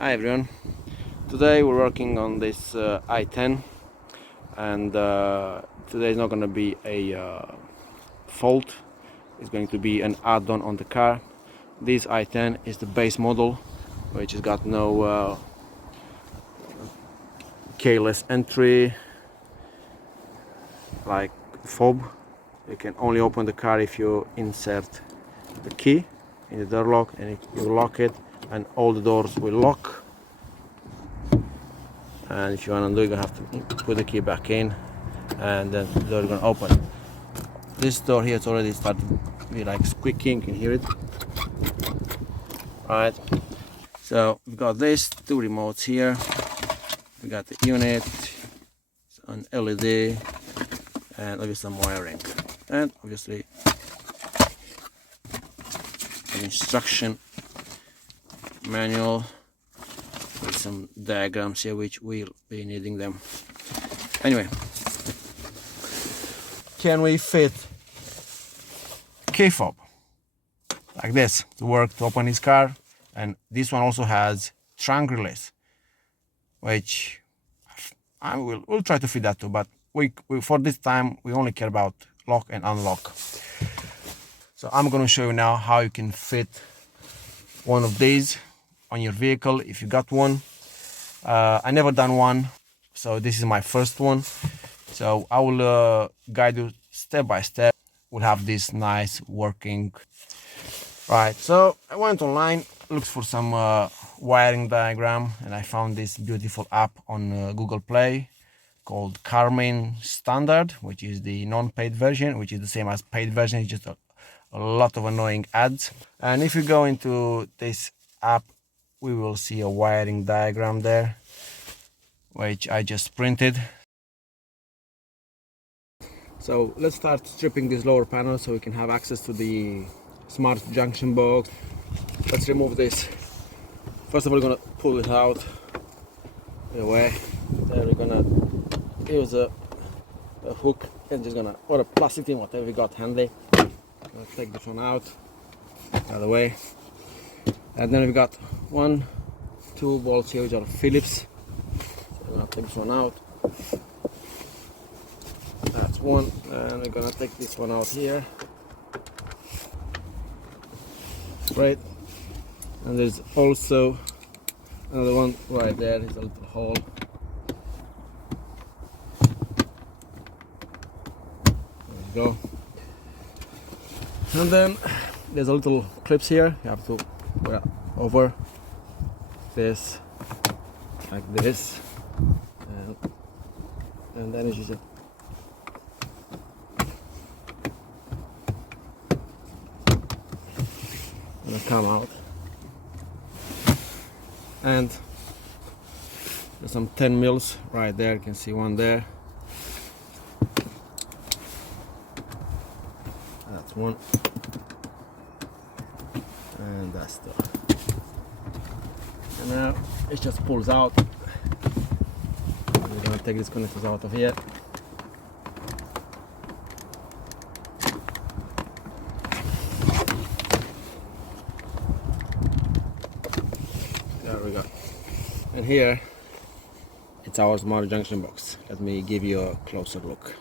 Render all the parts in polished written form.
Hi everyone. Today we're working on this i10, and today is not going to be a fault. It's going to be an add-on on the car. This i10 is the base model, which has got no keyless entry like fob. You can only open the car if you insert the key in the door lock, and you lock it and all the doors will lock. And if you want to do it, you're going to have to put the key back in, and then the door is going to open. This door here, it's already started to be like squeaking. You can hear it. Right. So we've got these two remotes here. We got the unit, an LED, and obviously some wiring, and obviously an instruction manual with some diagrams here, which we'll be needing them. Anyway, can we fit keyfob like this to work to open his car? And this one also has trunk release, which we'll try to fit that too, but we for this time we only care about lock and unlock. So I'm going to show you now how you can fit one of these on your vehicle if you got one. I never done one, so this is my first one. So I will guide you step by step. We'll have this nice working. Right, so I went online, looked for some wiring diagram, and I found this beautiful app on Google Play called Carmin Std, which is the non-paid version, which is the same as paid version. It's just a lot of annoying ads. And if you go into this app, we will see a wiring diagram there, which I just printed. So let's start stripping this lower panel so we can have access to the smart junction box. Let's remove this. First of all, we're gonna pull it out away. Then we're gonna use a hook and just gonna, or a plastic thing, whatever we got handy. Gonna take this one out the way, and then we got two bolts here which are Phillips. So I'm gonna take this one out. That's one, and we're gonna take this one out here. Right, and there's also another one right there. There's a little hole. There we go. And then there's a little clips here. You have to put it over this like this, and then it's just gonna come out. And there's some 10 mils right there. You can see one there. That's one, and that's the. And now it just pulls out. We're gonna take these connectors out of here. There we go. And here it's our smart junction box. Let me give you a closer look.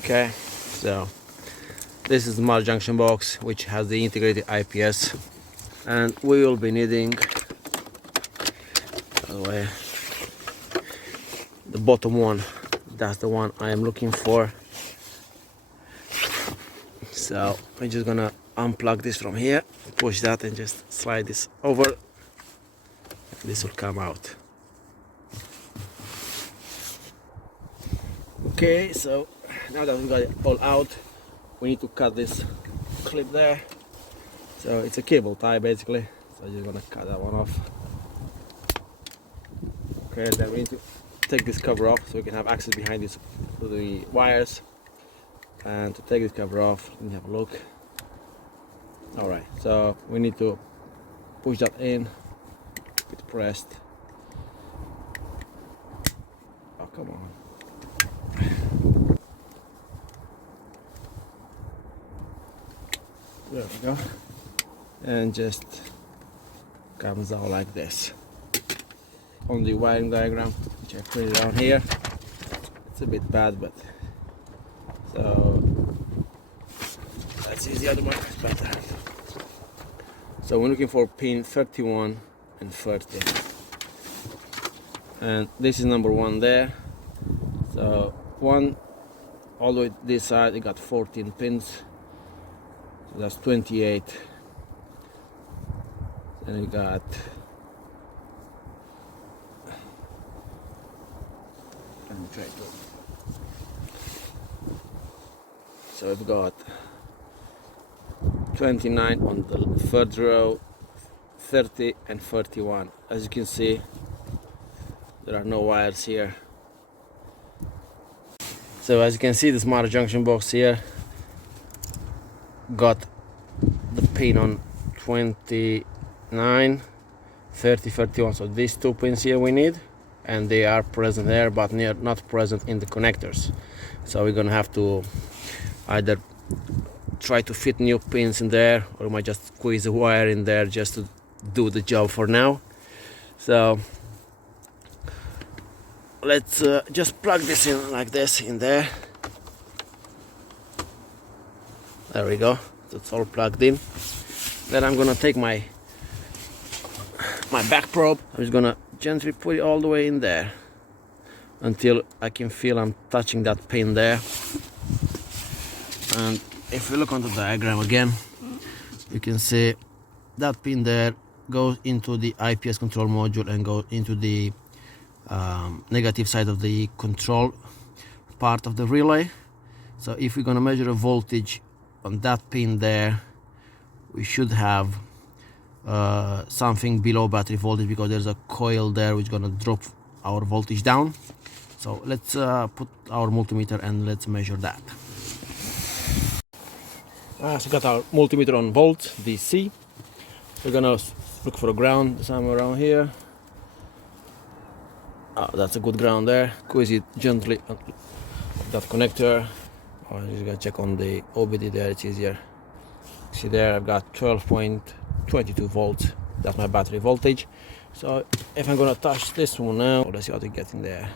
Okay, so this is the smart junction box, which has the integrated IPS, and we will be needing, by the way, the bottom one. That's the one I am looking for. So I'm just gonna unplug this from here, push that, and just slide this over. This will come out. Okay, so now that we got it all out, we need to cut this clip there. So it's a cable tie basically. So you're gonna cut that one off. Okay, then we need to take this cover off so we can have access behind this to the wires. And to take this cover off, let me have a look. All right, so we need to push that in. It's pressed. Oh, come on. There we go. And just comes out like this. On the wiring diagram, which I printed down here, it's a bit bad, but so let's use the other one. It's better. So we're looking for pin 31 and 30, and this is number 1 there. So one all the way this side, it got 14 pins, so that's 28. And we got so we've got 29 on the third row, 30 and 31. As you can see, there are no wires here. So as you can see, the smart junction box here got the pin on 29, 30, 31. So these 2 pins here we need, and they are present there but not present in the connectors. So we're gonna have to either try to fit new pins in there, or we might just squeeze a wire in there just to do the job for now. So let's just plug this in like this in there. There we go, it's all plugged in. Then I'm gonna take my back probe. I'm just gonna gently put it all the way in there until I can feel I'm touching that pin there. And if you look on the diagram again, you can see that pin there goes into the IPS control module and goes into the negative side of the control part of the relay. So if we're gonna measure a voltage on that pin there, we should have something below battery voltage, because there's a coil there which is gonna drop our voltage down. So let's put our multimeter and let's measure that. So we got our multimeter on volts DC. We're gonna look for a ground somewhere around here. Oh, that's a good ground there. Squeeze it gently on that connector. Oh, I'm just gonna check on the OBD there, it's easier. See there, I've got 12.22 volts. That's my battery voltage. So if I'm gonna touch this one now, let's see what we get in there.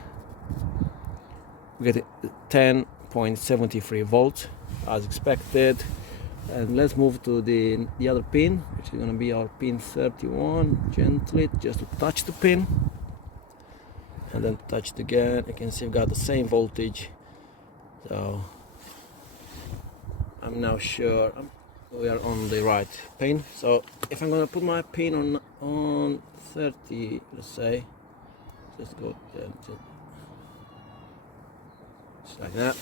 We get 10.73 volts as expected. And let's move to the other pin, which is gonna be our pin 31. Gently, just to touch the pin, and then touch it again. You can see I've got the same voltage. So I'm now sure we are on the right pin. So if I'm gonna put my pin on 30, let's say, just go just like that,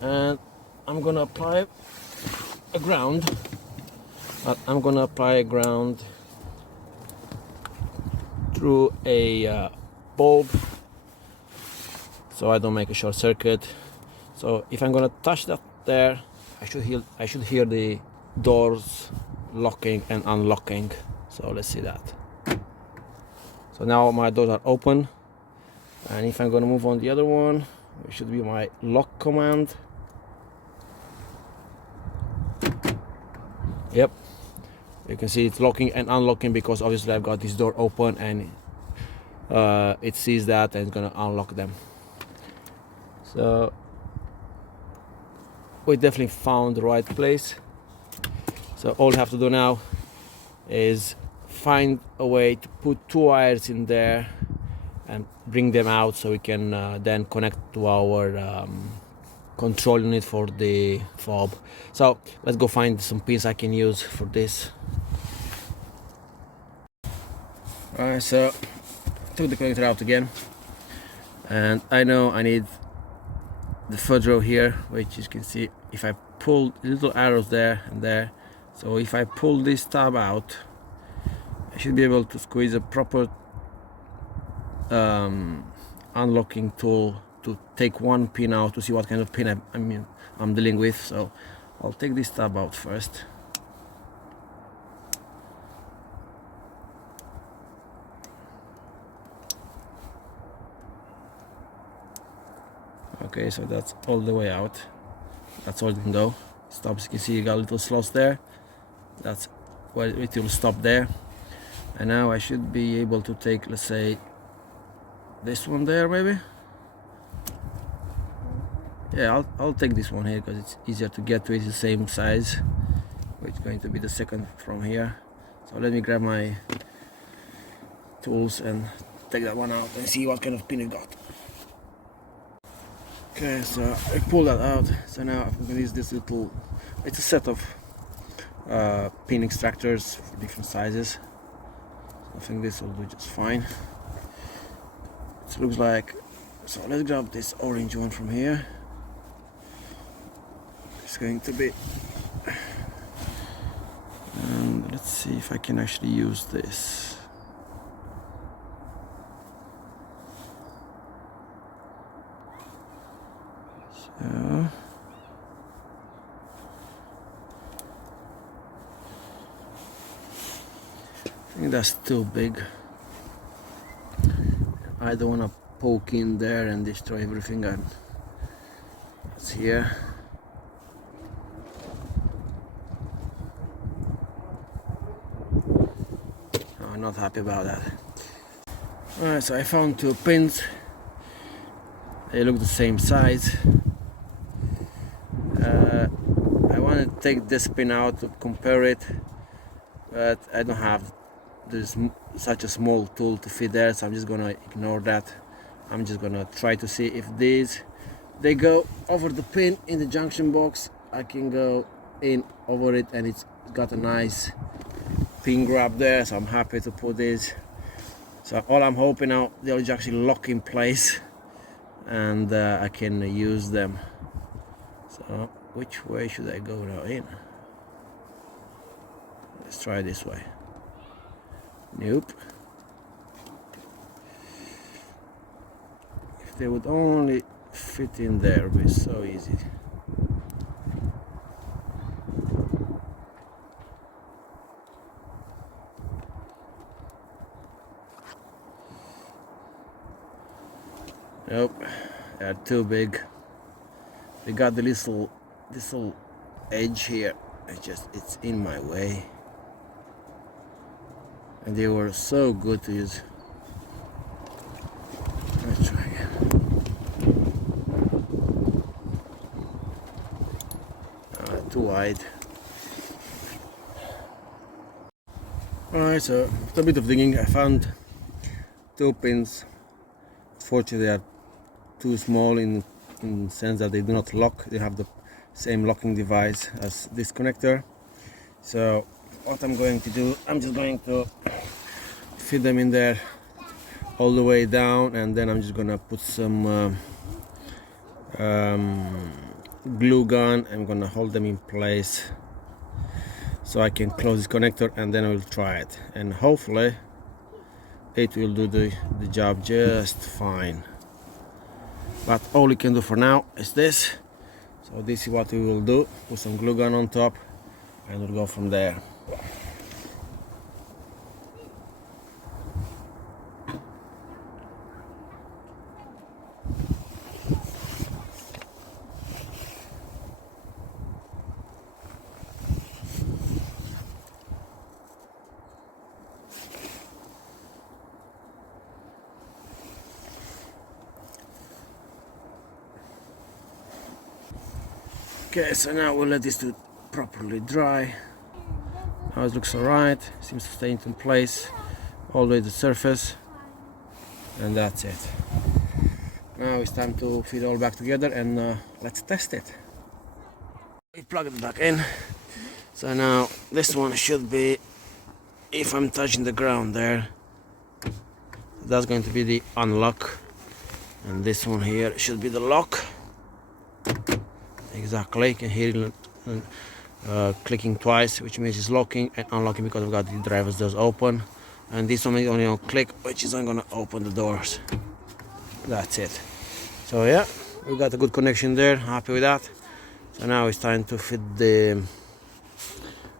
and I'm gonna apply a ground. I'm gonna apply a ground through a bulb, so I don't make a short circuit. So if I'm gonna touch that there, I should hear the doors locking and unlocking. So let's see that. So now my doors are open, and if I'm gonna move on the other one, it should be my lock command. Yep, you can see it's locking and unlocking because obviously I've got this door open, and it sees that and it's gonna unlock them. So we definitely found the right place. So all we have to do now is find a way to put 2 wires in there and bring them out, so we can then connect to our control unit for the fob. So let's go find some pins I can use for this. Alright, so I took the connector out again, and I know I need the third row here, which you can see if I pull little arrows there and there. So if I pull this tab out, I should be able to squeeze a proper unlocking tool to take one pin out to see what kind of pin I'm dealing with. So I'll take this tab out first. Okay, so that's all the way out. That's all it can go. Stops. You can see you got little slots there. That's where it will stop there. And now I should be able to take, let's say, this one there maybe. Yeah, I'll take this one here because it's easier to get to. It's the same size, which is going to be the second from here. So let me grab my tools and take that one out and see what kind of pin it got. Okay, so I pulled that out. So now I'm going to use this little, it's a set of pin extractors for different sizes. So I think this will do just fine. It looks like, so let's grab this orange one from here. It's going to be, and let's see if I can actually use this. So I think that's too big. I don't want to poke in there and destroy everything that's here. I'm not happy about that. Alright, so I found two pins. They look the same size. I want to take this pin out to compare it, but I don't have such a small tool to fit there, so I'm just gonna ignore that. I'm just gonna try to see if they go over the pin in the junction box. I can go in over it, and it's got a nice pin grab there, so I'm happy to put this. So all I'm hoping now they'll actually lock in place and I can use them. So which way should I go now in? Let's try this way. Nope. If they would only fit in there, it would be so easy. Nope, they're too big. They got the this little edge here. It's in my way. And they were so good to use. Let's try again. Too wide. Alright, so after a bit of digging, I found two pins. Fortunately, they are too small in the sense that they do not lock. They have the same locking device as this connector. So what I'm going to do, I'm just going to fit them in there all the way down, and then I'm just gonna put some glue gun. I'm gonna hold them in place so I can close this connector, and then I will try it, and hopefully it will do the job just fine. But all we can do for now is this. So this is what we will do. Put some glue gun on top and we'll go from there. Okay, so now we'll let this properly dry. Now it looks alright, seems to stay in place all the way to the surface, and that's it. Now it's time to fit it all back together, and let's test it. We plug it back in, so now this one should be, if I'm touching the ground there, that's going to be the unlock, and this one here should be the lock. Exactly, you can hear it clicking twice, which means it's locking and unlocking because we've got the driver's doors open. And this one is only on click, which is not going to open the doors. That's it. So yeah, we got a good connection there, happy with that. So now it's time to fit the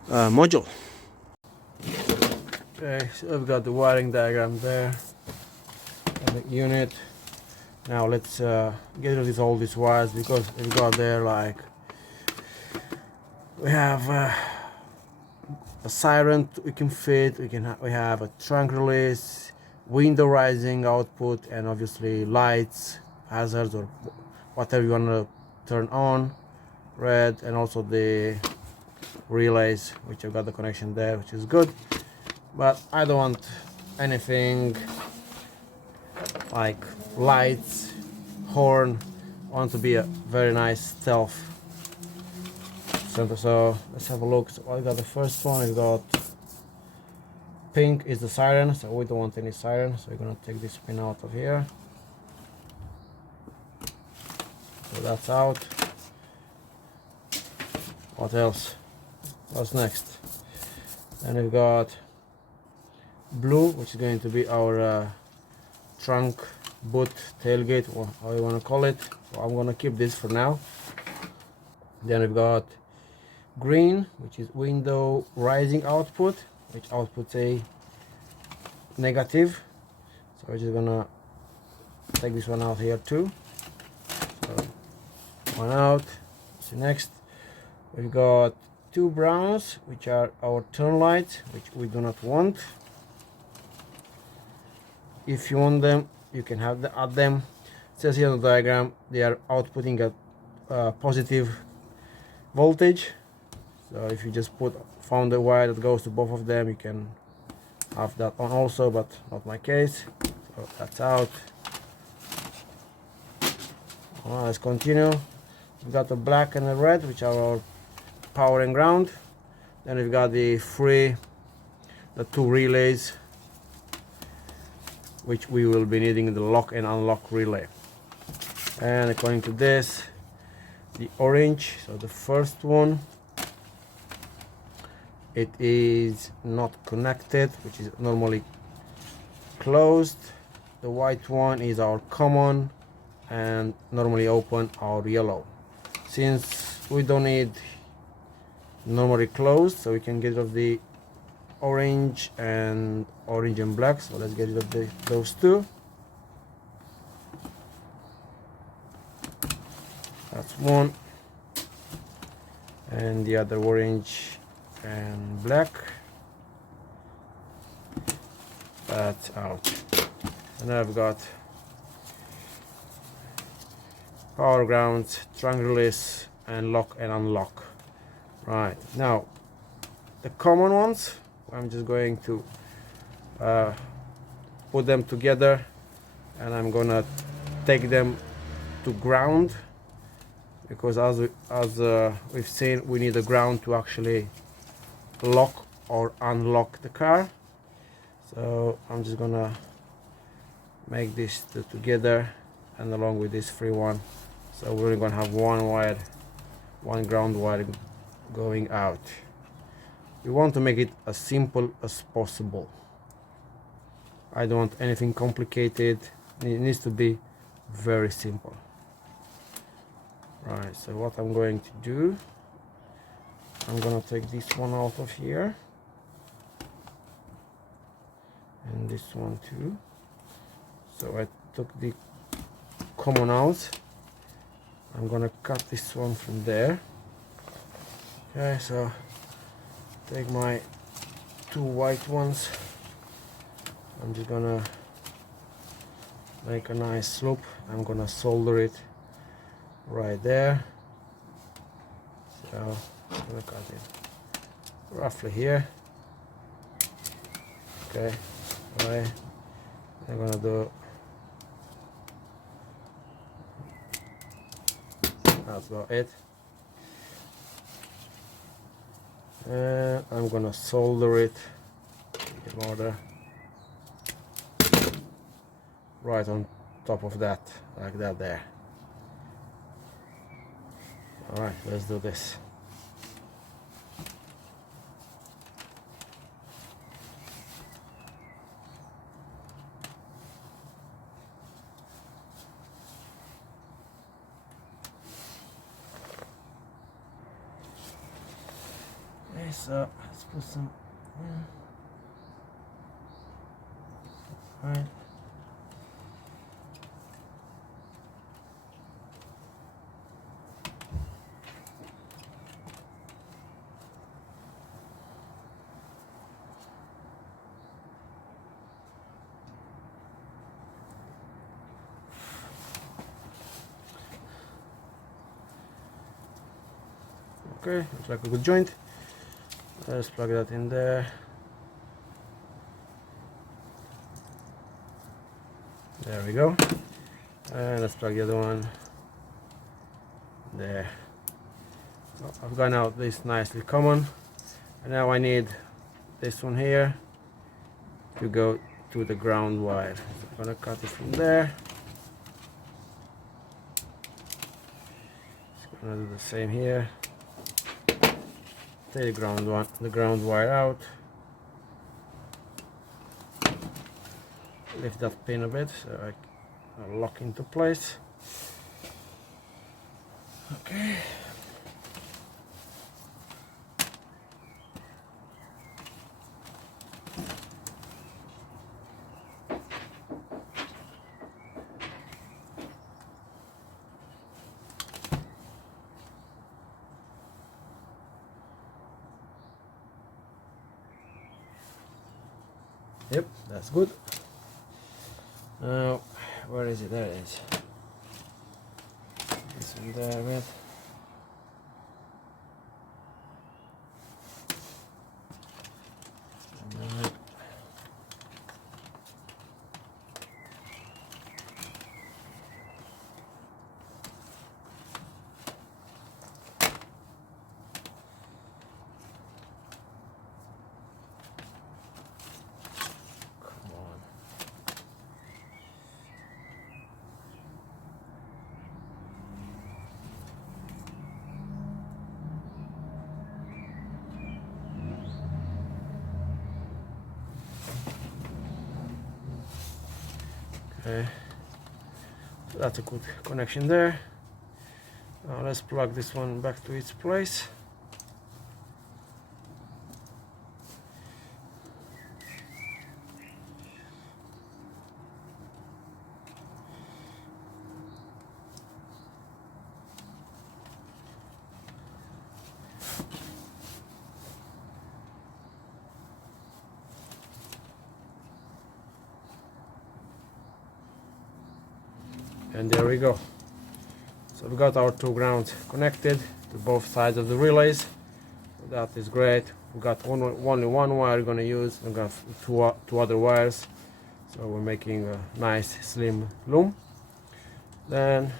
module. Okay, so we've got the wiring diagram there, the unit. Now let's get rid of all these wires, because we've got there, like, we have a siren we can fit. We have a trunk release, window rising output, and obviously lights, hazards, or whatever you want to turn on, red, and also the relays, which I've got the connection there, which is good. But I don't want anything like lights, horn. I want to be a very nice stealth center. So let's have a look. So I got the first one. I got pink is the siren, so we don't want any siren. So we're gonna take this pin out of here. So that's out. What else? What's next? Then we've got blue, which is going to be our trunk, boot, tailgate, or how you want to call it. So I'm gonna keep this for now. Then we've got green, which is window rising output, which outputs a negative. So we're just gonna take this one out here too. So one out. See, next we've got two browns, which are our turn lights, which we do not want. If you want them, you can add them. It says here on the diagram they are outputting a positive voltage. So if you just found a wire that goes to both of them, you can have that on also, but not my case. So that's out. Alright, let's continue. We've got the black and the red, which are our power and ground. Then we've got the two relays, which we will be needing the lock and unlock relay. And according to this, the orange, so the first one, it is not connected, which is normally closed. The white one is our common, and normally open, our yellow. Since we don't need normally closed, so we can get rid of the orange and black. So let's get rid of those two. That's one, and the other orange and black. That's out. And I've got power grounds, trunk release, and lock and unlock. Right, now the common ones, I'm just going to put them together, and I'm gonna take them to ground, because as we've seen, we need a ground to actually lock or unlock the car. So I'm just gonna make this together, and along with this free one. So we're gonna have one ground wire going out. We want to make it as simple as possible. I don't want anything complicated. It needs to be very simple. Right, so what I'm going to do, I'm gonna take this one out of here, and this one too. So I took the common out. I'm gonna cut this one from there. Okay, so take my two white ones. I'm just gonna make a nice loop. I'm gonna solder it right there. So I'm gonna cut it roughly here. Okay, right. I'm gonna do. That's about it. And I'm gonna solder it in order right on top of that, like that there. All right, let's do this. Okay, so let's put some in. All right. Okay, looks like a good joint. Let's plug that in there. There we go. And let's plug the other one there. So I've got now this nicely common, and now I need this one here to go to the ground wire. So I'm gonna cut it from there. Just gonna do the same here. Take the ground wire out. Lift that pin a bit so I'll lock into place. Okay. Yep, that's good. Now, where is it? There it is. This one there with. Okay, so that's a good connection there. Now let's plug this one back to its place. And there we go. So we got our two grounds connected to both sides of the relays. So that is great. We got only one wire we're going to use. We've got two other wires. So we're making a nice slim loom. Then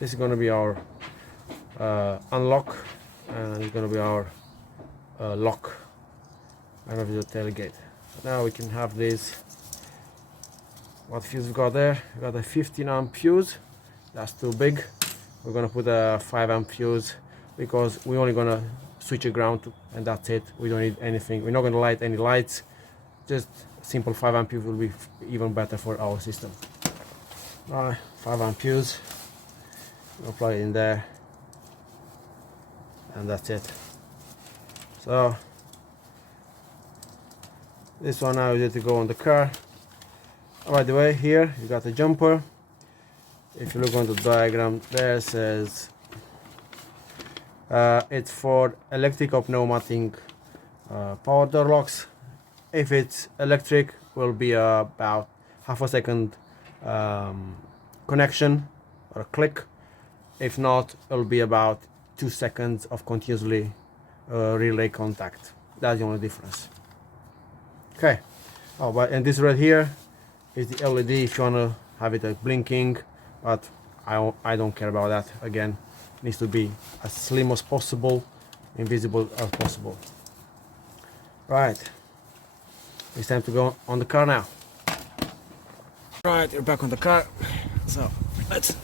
this is going to be our unlock, and it's going to be our lock and of the tailgate. Now we can have this. What fuse we got there? We got a 15 amp fuse. That's too big. We're gonna put a 5 amp fuse because we're only gonna switch a ground to, and that's it. We don't need anything. We're not gonna light any lights. Just a simple 5 amp fuse will be even better for our system. Alright, 5 amp fuse. We'll plug it in there, and that's it. So this one now is ready to go on the car. By the way, here you got the jumper. If you look on the diagram, there it says it's for electric or pneumatic power door locks. If it's electric, will be about half a second connection or a click. If not, it'll be about 2 seconds of continuously relay contact. That's the only difference. Okay. Oh, but and this right here is the LED if you want to have it blinking, but I don't care about that. Again, it needs to be as slim as possible, invisible as possible. Right, it's time to go on the car now. Right, you're back on the car, so let's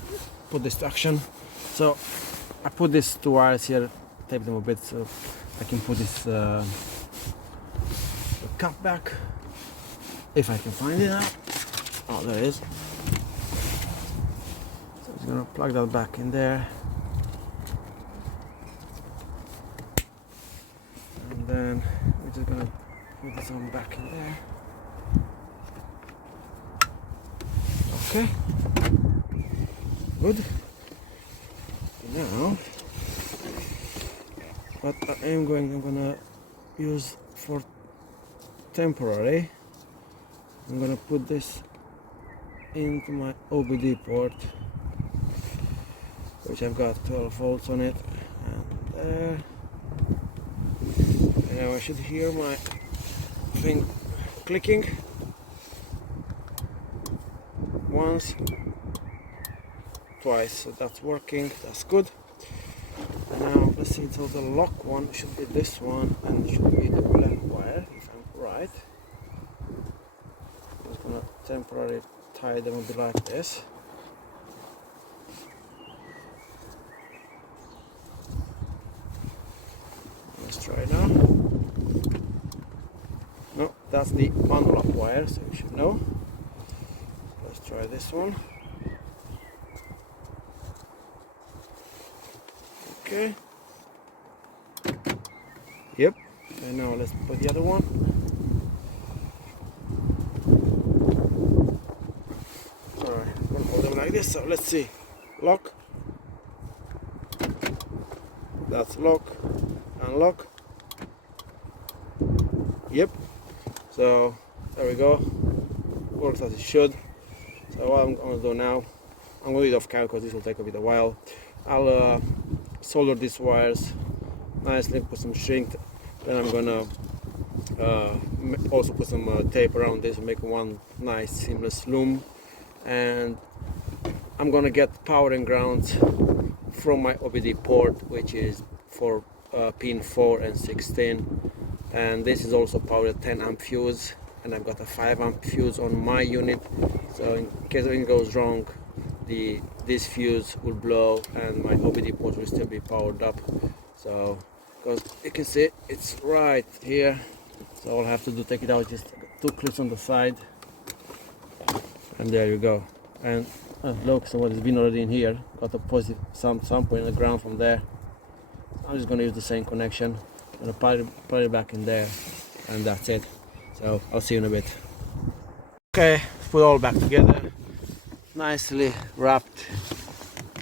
put this to action. So I put these two wires here, tape them a bit so I can put this cap back, if I can find it now. Oh, there it is. So I'm gonna plug that back in there, and then we're just gonna put this one back in there. Okay, good. Now, what I'm gonna use for temporary, I'm gonna put this into my OBD port, which I've got 12 volts on it, and there. Now I should hear my thing clicking once, twice, so that's working, that's good. Now let's see, so the lock one should be this one and it should be the black wire, if I'm right. I'm just gonna temporarily tie them a bit like this. Let's try now. No, that's the unlock wire, so you should know. Let's try this one. Okay. Yep. And now let's put the other one. Alright, I'm gonna hold them like this. So let's see. Lock. That's lock. Unlock. Yep. So there we go. Works as it should. So what I'm gonna do now, I'm gonna do it off camera because this will take a bit of a while. I'll solder these wires nicely, put some shrink, then I'm gonna also put some tape around this and make one nice seamless loom, and I'm gonna get power and ground from my OBD port, which is for pin 4 and 16, and this is also powered at 10 amp fuse, and I've got a 5 amp fuse on my unit, so in case anything goes wrong, this fuse will blow and my OBD port will still be powered up. So because you can see it's right here, so all I have to do, take it out, just 2 clips on the side, and there you go. And look, somebody's been already in here, got a positive some point in the ground from there. I'm just going to use the same connection, I'm going to put it back in there, and that's it. So I'll see you in a bit. Okay, put it all back together, nicely wrapped.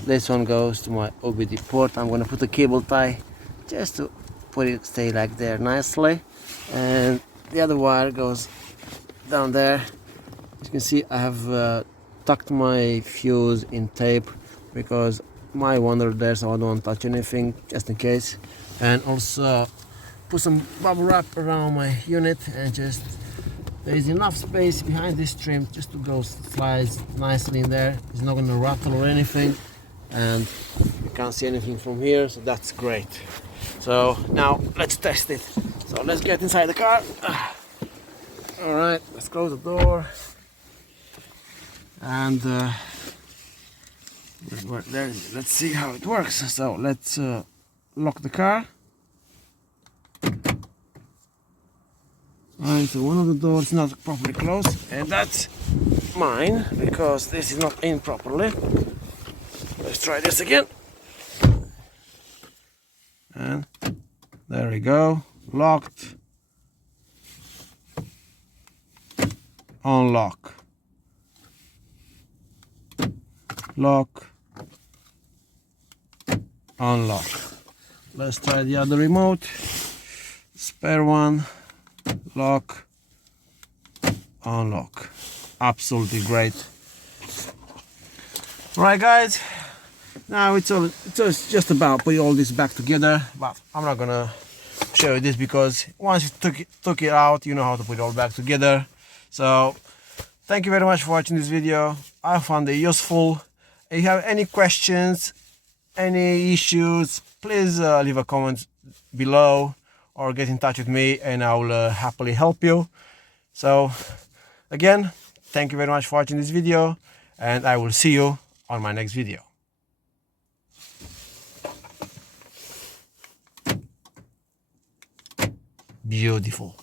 This one goes to my OBD port. I'm going to put a cable tie just to put it stay like there nicely, and the other wire goes down there. As you can see, I have tucked my fuse in tape because my wander there, so I don't want to touch anything, just in case. And also put some bubble wrap around my unit, and just there is enough space behind this trim just to go slides nicely in there. It's not going to rattle or anything, and you can't see anything from here, so that's great. So now let's test it. So let's get inside the car. All right, let's close the door, and let's see how it works. So let's lock the car. Alright, so one of the doors is not properly closed, and that's mine because this is not in properly. Let's try this again. And there we go, locked. Unlock. Lock. Unlock. Let's try the other remote. Spare one. Lock. Unlock. Absolutely great. Right, guys, now it's just about putting all this back together, but I'm not gonna show you this because once you took it out, you know how to put it all back together. So thank you very much for watching this video. I found it useful. If you have any questions, any issues, please leave a comment below or get in touch with me, and I will happily help you. So again, thank you very much for watching this video, and I will see you on my next video. Beautiful.